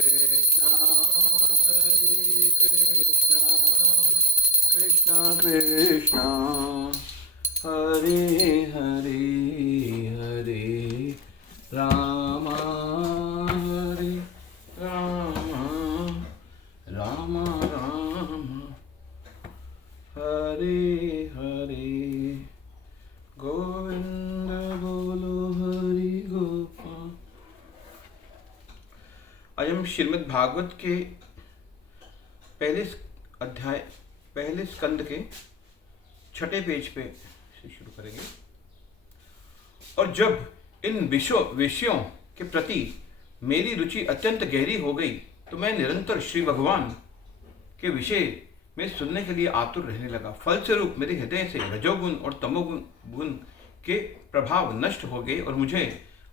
Krishna Hare Krishna Krishna Krishna Hare Hare Hare Rama Hare Rama Rama Rama Hare Hare Govinda Bolo Hari Gopal। आज हम श्रीमद् भागवत के पहले अध्याय पहले स्कंद के छठे पेज पे से शुरू करेंगे। और जब इन विषयों के प्रति मेरी रुचि अत्यंत गहरी हो गई तो मैं निरंतर श्री भगवान के विषय में सुनने के लिए आतुर रहने लगा। फलस्वरूप मेरे हृदय से रजोगुण और तमोगुण के प्रभाव नष्ट हो गए और मुझे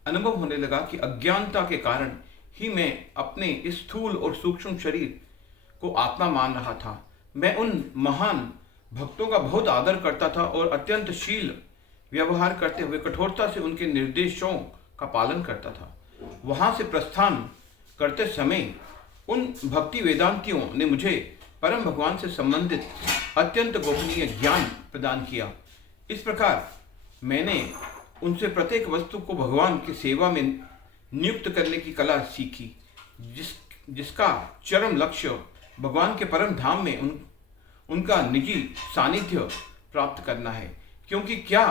अनुभव होने लगा कि अज्ञानता के कारण ही मैं अपने इस स्थूल और सूक्ष्म शरीर को आत्मा मान रहा था। मैं उन महान भक्तों का बहुत आदर करता था और अत्यंत शील व्यवहार करते हुए कठोरता से उनके निर्देशों का पालन करता था। वहां से प्रस्थान करते समय उन भक्ति वेदांतियों ने मुझे परम भगवान से संबंधित अत्यंत गोपनीय ज्ञान प्रदान किया। इस प्रकार मैंने उनसे प्रत्येक वस्तु को भगवान की सेवा में नियुक्त करने की कला सीखी, जिसका चरम लक्ष्य भगवान के परम धाम में उनका निजी सानिध्य प्राप्त करना है। क्योंकि क्या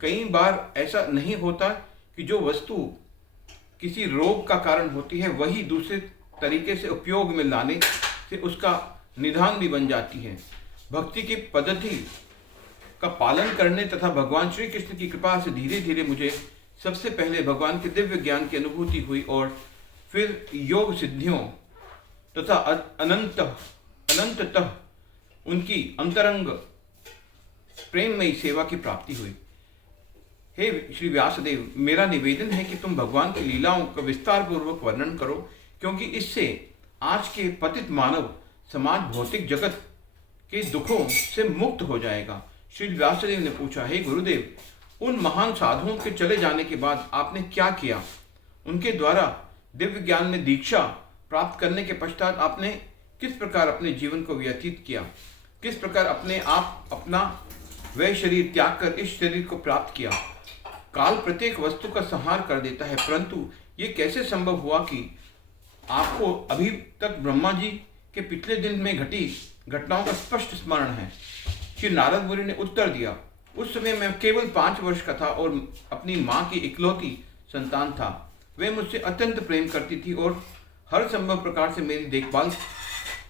कई बार ऐसा नहीं होता कि जो वस्तु किसी रोग का कारण होती है वही दूसरे तरीके से उपयोग में लाने से उसका निदान भी बन जाती है। भक्ति की पद्धति का पालन करने तथा भगवान श्री कृष्ण की कृपा से धीरे धीरे मुझे सबसे पहले भगवान के दिव्य ज्ञान की अनुभूति हुई और फिर योग सिद्धियों तथा अनंततः उनकी अंतरंग प्रेममयी सेवा की प्राप्ति हुई। हे श्री व्यासदेव, मेरा निवेदन है कि तुम भगवान की लीलाओं का विस्तार पूर्वक वर्णन करो, क्योंकि इससे आज के पतित मानव समाज भौतिक जगत के दुखों से मुक्त हो जाएगा। श्री व्यासदेव ने पूछा, हे गुरुदेव, उन महान साधुओं के चले जाने के बाद आपने क्या किया? उनके द्वारा दिव्य ज्ञान में दीक्षा प्राप्त करने के पश्चात आपने किस प्रकार अपने जीवन को व्यतीत किया? किस प्रकार अपना वह शरीर त्याग कर इस शरीर को प्राप्त किया? काल प्रत्येक वस्तु का संहार कर देता है, परंतु ये कैसे संभव हुआ कि आपको अभी तक ब्रह्मा जी के पिछले दिन में घटी घटनाओं का स्पष्ट स्मरण है? श्री नारद मुनि ने उत्तर दिया, उस समय मैं केवल 5 वर्ष का था और अपनी माँ की इकलौती संतान था। वे मुझसे अत्यंत प्रेम करती थी और हर संभव प्रकार से मेरी देखभाल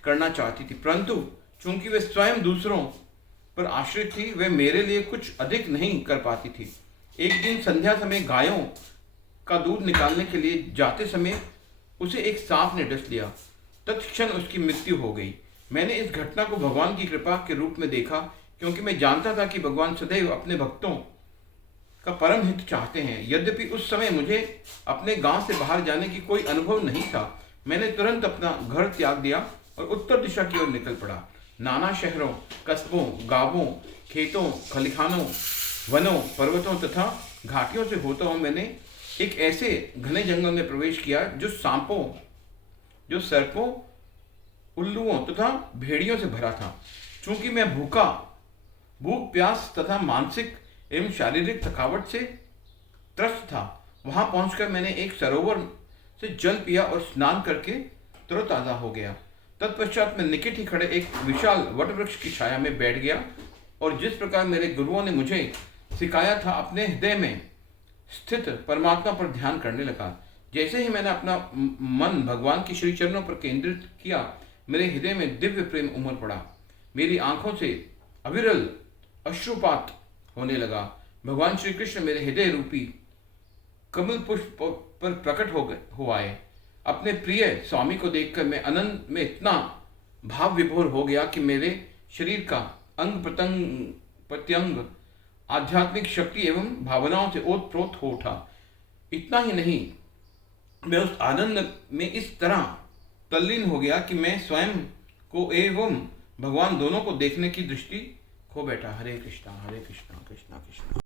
करना चाहती थी, परंतु चूंकि वे स्वयं दूसरों पर आश्रित थी, वे मेरे लिए कुछ अधिक नहीं कर पाती थी। एक दिन संध्या समय गायों का दूध निकालने के लिए जाते समय उसे एक सांप ने डस लिया। तत्क्षण उसकी मृत्यु हो गई। मैंने इस घटना को भगवान की कृपा के रूप में देखा, क्योंकि मैं जानता था कि भगवान सदैव अपने भक्तों का परम हित चाहते हैं। यद्यपि उस समय मुझे अपने गांव से बाहर जाने की कोई अनुभव नहीं था। मैंने तुरंत अपना घर त्याग दिया और उत्तर दिशा की ओर निकल पड़ा। नाना शहरों, कस्बों, गांवों, खेतों, खलिहानों, वनों, पर्वतों तथा घाटियों से होता हुआ मैंने एक ऐसे घने जंगल में प्रवेश किया जो सर्पों, उल्लुओं तथा भेड़ियों से भरा था। चूंकि मैं भूख प्यास तथा मानसिक एवं शारीरिक थकावट से त्रस्त था, वहां पहुंचकर मैंने एक सरोवर से जल पिया और स्नान करके तरोताजा हो गया। तत्पश्चात मैं निकट ही खड़े एक विशाल वटवृक्ष की छाया में बैठ गया और जिस प्रकार मेरे गुरुओं ने मुझे सिखाया था, अपने हृदय में स्थित परमात्मा पर ध्यान करने लगा। जैसे ही मैंने अपना मन भगवान की श्री चरणों पर केंद्रित किया, मेरे हृदय में दिव्य प्रेम उमड़ पड़ा। मेरी आंखों से अविरल अश्रुपात होने लगा। भगवान श्री कृष्ण मेरे हृदय रूपी कमल पुष्प पर प्रकट हो आए। अपने प्रिय स्वामी को देखकर मैं आनंद में इतना भाव विभोर हो गया कि मेरे शरीर का अंग प्रत्यंग आध्यात्मिक शक्ति एवं भावनाओं से ओतप्रोत हो उठा। इतना ही नहीं, मैं उस आनंद में इस तरह तल्लीन हो गया कि मैं स्वयं को एवं भगवान दोनों को देखने की दृष्टि खो बैठा। हरे कृष्णा कृष्णा कृष्णा।